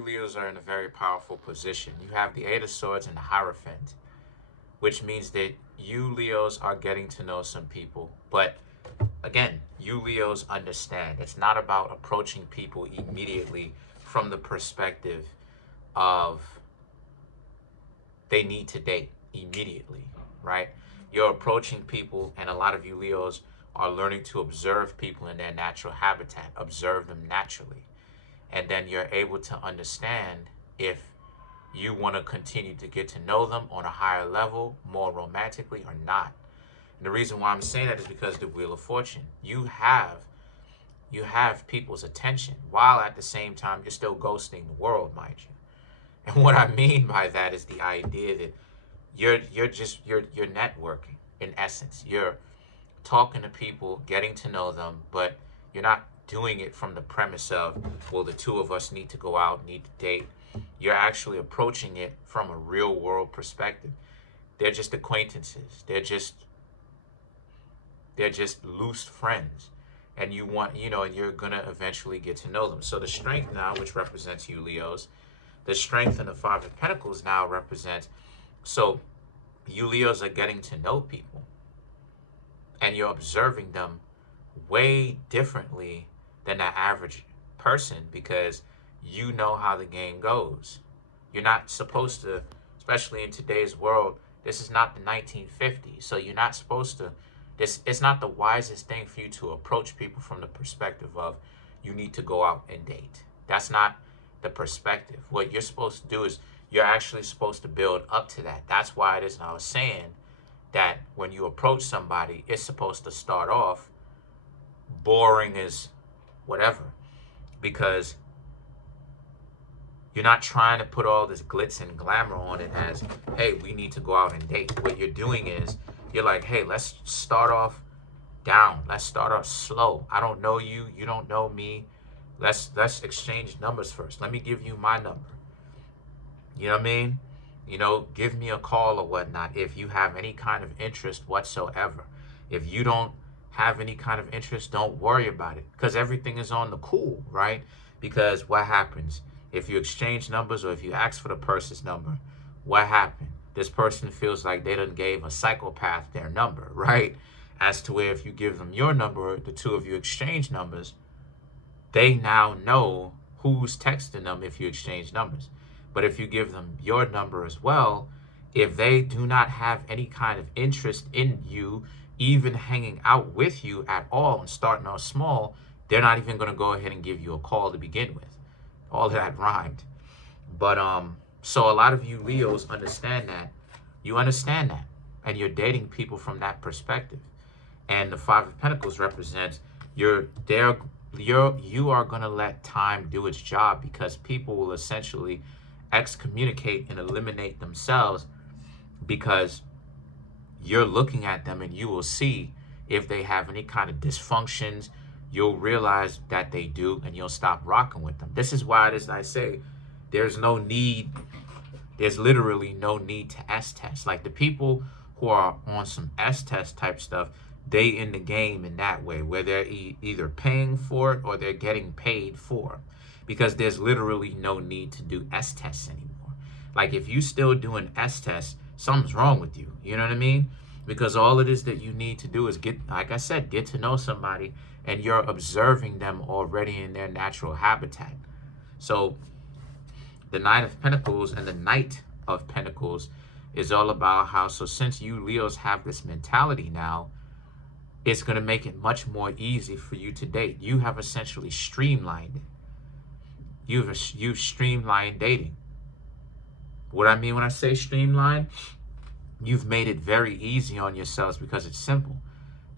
Leos are in a very powerful position. You have the Eight of Swords and the Hierophant, which means that you Leos are getting to know some people. But again, you Leos understand it's not about approaching people immediately from the perspective of they need to date immediately, right? You're approaching people, and a lot of you Leos are learning to observe people in their natural habitat, observe them naturally. And then you're able to understand if you want to continue to get to know them on a higher level, more romantically or not. And the reason why I'm saying that is because the Wheel of Fortune, you have people's attention while at the same time you're still ghosting the world, mind you. And what I mean by that is the idea that you're networking in essence. You're talking to people, getting to know them, but you're not doing it from the premise of, well, the two of us need to go out, need to date. You're actually approaching it from a real world perspective. They're just acquaintances. They're just loose friends. And you want, and you're going to eventually get to know them. So the strength now, which represents you Leos, the strength in the Five of Pentacles now represents, so you Leos are getting to know people. And you're observing them way differently than the average person because you know how the game goes. You're not supposed to, especially in today's world, this is not the 1950s. So you're not supposed to, it's not the wisest thing for you to approach people from the perspective of you need to go out and date. That's not the perspective. What you're supposed to do is you're actually supposed to build up to that. That's why it is, and I was saying that when you approach somebody, it's supposed to start off boring as whatever, because you're not trying to put all this glitz and glamour on it as, hey, we need to go out and date. What you're doing is you're like, hey, let's start off down. Let's start off slow. I don't know you. You don't know me. Let's exchange numbers first. Let me give you my number. You know what I mean? Give me a call or whatnot if you have any kind of interest whatsoever. If you don't have any kind of interest, don't worry about it because everything is on the cool, right? Because what happens if you exchange numbers or if you ask for the person's number? What happened? This person feels like they done gave a psychopath their number, right? As to where if you give them your number, the two of you exchange numbers, they now know who's texting them if you exchange numbers. But if you give them your number as well, if they do not have any kind of interest in you, even hanging out with you at all and starting off small, they're not even going to go ahead and give you a call to begin with. All of that rhymed. But so a lot of you Leos understand that. You understand that. And you're dating people from that perspective. And the Five of Pentacles represents you are going to let time do its job because people will essentially excommunicate and eliminate themselves because you're looking at them and you will see if they have any kind of dysfunctions. You'll realize that they do and you'll stop rocking with them. This is why it is I say there's literally no need to S-test. Like the people who are on some S-test type stuff, they in the game in that way where they're either paying for it or they're getting paid for it. Because there's literally no need to do S-tests anymore. Like if you still doing S-tests, something's wrong with you. You know what I mean? Because all it is that you need to do is get to know somebody and you're observing them already in their natural habitat. So the Nine of Pentacles and the Knight of Pentacles is all about how, so since you Leos have this mentality now, it's going to make it much more easy for you to date. You have essentially streamlined it. You've streamlined dating. What I mean when I say streamlined, you've made it very easy on yourselves because it's simple.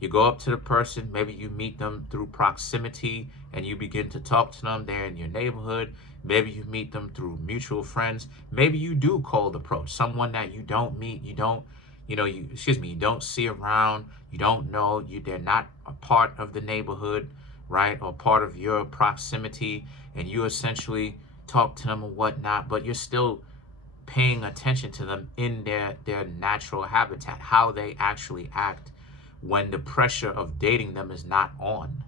You go up to the person, maybe you meet them through proximity and you begin to talk to them. They're in your neighborhood. Maybe you meet them through mutual friends. Maybe you do cold approach someone that you don't meet, you don't see around, you don't know, they're not a part of the neighborhood, right? Or part of your proximity, and you essentially talk to them or whatnot, but you're still paying attention to them in their natural habitat, how they actually act when the pressure of dating them is not on.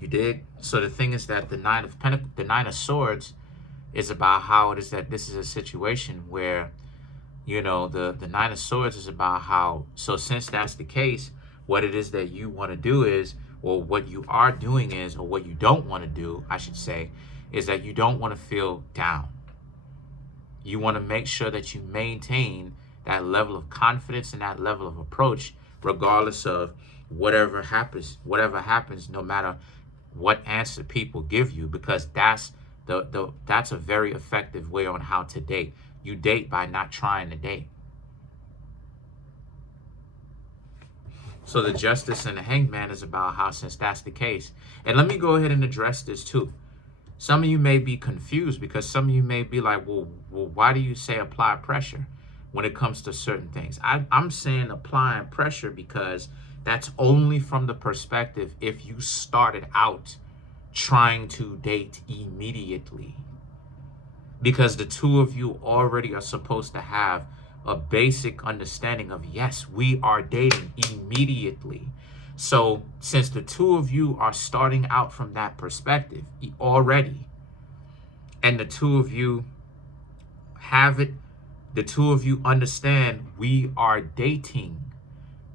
You dig? So the thing is that the Nine of Swords is about how it is that this is a situation where, you know, the Nine of Swords is about how, so since that's the case, what it is that you want to do is, or what you are doing is, or what you don't want to do, I should say, is that you don't want to feel down. You want to make sure that you maintain that level of confidence and that level of approach, regardless of whatever happens, no matter what answer people give you, because that's that's a very effective way on how to date. You date by not trying to date. So the Justice and the Hanged Man is about how, since that's the case, and let me go ahead and address this too. Some of you may be confused because some of you may be like, well, why do you say apply pressure when it comes to certain things? I'm saying applying pressure because that's only from the perspective if you started out trying to date immediately. Because the two of you already are supposed to have a basic understanding of, yes, we are dating immediately. So since the two of you are starting out from that perspective already, and the two of you have it, the two of you understand we are dating,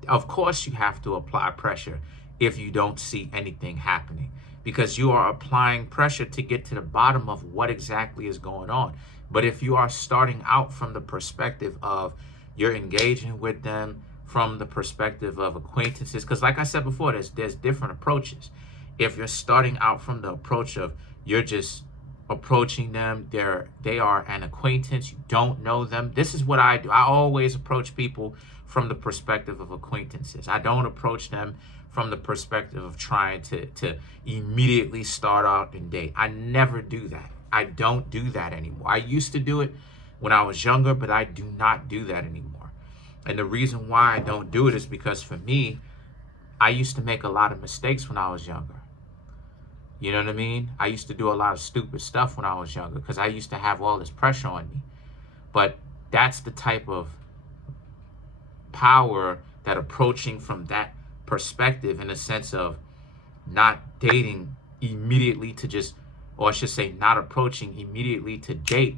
of course you have to apply pressure if you don't see anything happening, because you are applying pressure to get to the bottom of what exactly is going on. But if you are starting out from the perspective of you're engaging with them from the perspective of acquaintances, because like I said before, there's different approaches. If you're starting out from the approach of you're just approaching them, they are an acquaintance, you don't know them. This is what I do. I always approach people from the perspective of acquaintances. I don't approach them from the perspective of trying to immediately start out and date. I never do that. I don't do that anymore. I used to do it when I was younger, but I do not do that anymore. And the reason why I don't do it is because for me, I used to make a lot of mistakes when I was younger. You know what I mean? I used to do a lot of stupid stuff when I was younger because I used to have all this pressure on me. But that's the type of power that approaching from that perspective, in a sense of not dating immediately to just, or I should say not approaching immediately to date,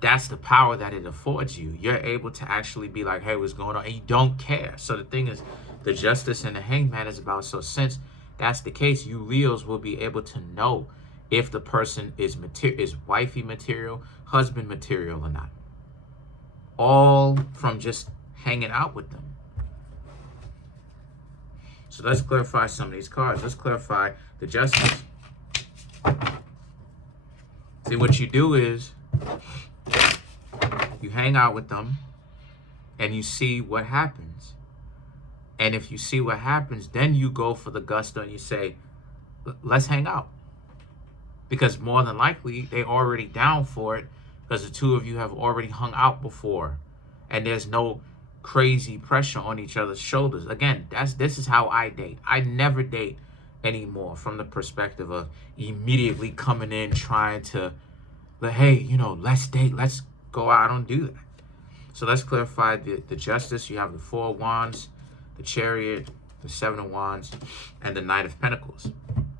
that's the power that it affords you. You're able to actually be like, hey, what's going on? And you don't care. So the thing is, the Justice and the Hanged Man is about, so since that's the case, you Leos will be able to know if the person is wifey material, husband material or not. All from just hanging out with them. So let's clarify some of these cards. Let's clarify the Justice. See, what you do is you hang out with them and you see what happens. And if you see what happens, then you go for the gusto and you say, let's hang out. Because more than likely, they're already down for it because the two of you have already hung out before. And there's no crazy pressure on each other's shoulders. Again, this is how I date. I never date anymore from the perspective of immediately coming in trying to, hey, you know, let's date, let's go out. I don't do that. So let's clarify the Justice. You have the Four of Wands, the Chariot, the Seven of Wands, and the Knight of Pentacles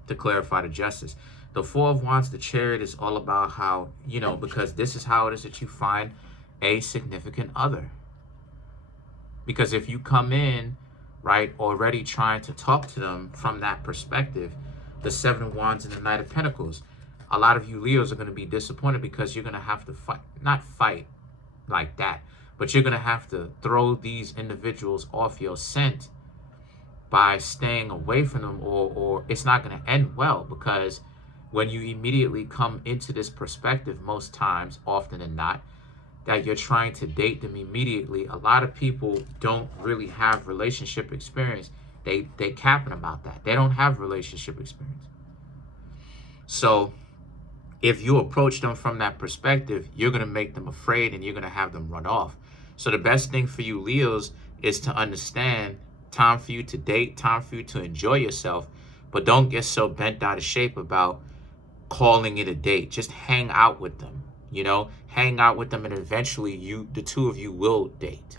to clarify the Justice. The Four of Wands, the Chariot, is all about how, you know, because this is how it is that you find a significant other. Because if you come in, right, already trying to talk to them from that perspective, the Seven of Wands and the Knight of Pentacles, a lot of you Leos are going to be disappointed because you're going to have to fight, not fight like that, but you're going to have to throw these individuals off your scent by staying away from them, or it's not going to end well, because when you immediately come into this perspective, most times, often than not, that you're trying to date them immediately, a lot of people don't really have relationship experience. They capping about that. They don't have relationship experience. So if you approach them from that perspective, you're going to make them afraid and you're going to have them run off. So the best thing for you Leos is to understand time for you to date, time for you to enjoy yourself, but don't get so bent out of shape about calling it a date. Just hang out with them. You know, hang out with them, and eventually the two of you will date.